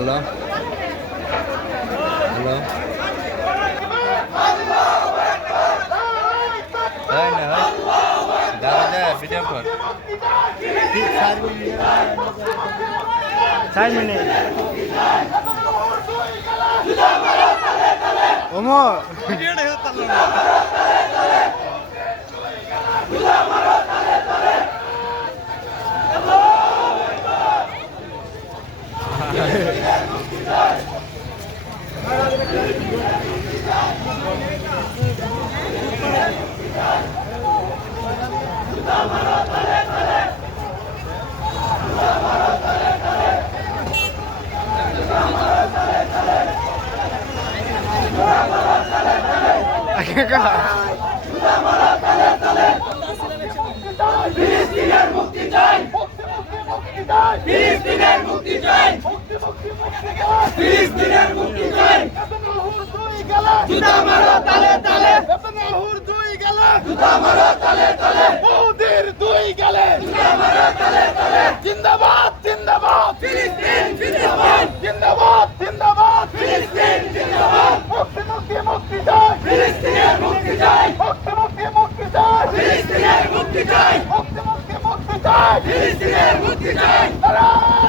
hello hello তাই না দাঁড়া যা ভিডিও কর 4 মিনিট ওমর ভিডিওটা হতো না ফিলিস্তিনের মুক্তি চাই ফিলিস্তিনের মুক্তি চাই ফিলিস্তিনের মুক্তি চাই জুতা মারো তালে তালে জুতা মারো তালে তালে মোদির দুই গেলে জুতা মারো তালে তালে জিন্দাবাদ জিন্দাবাদ ফিলিস্তিন জিন্দাবাদ জিন্দাবাদ জিন্দাবাদ ফিলিস্তিন জিন্দাবাদ মুক্তি মুক্তি মুক্তি চাই ফিলিস্তিনের মুক্তি চাই মুক্তি মুক্তি মুক্তি চাই ফিলিস্তিনের মুক্তি চাই মুক্তি মুক্তি মুক্তি চাই ফিলিস্তিনের মুক্তি চাই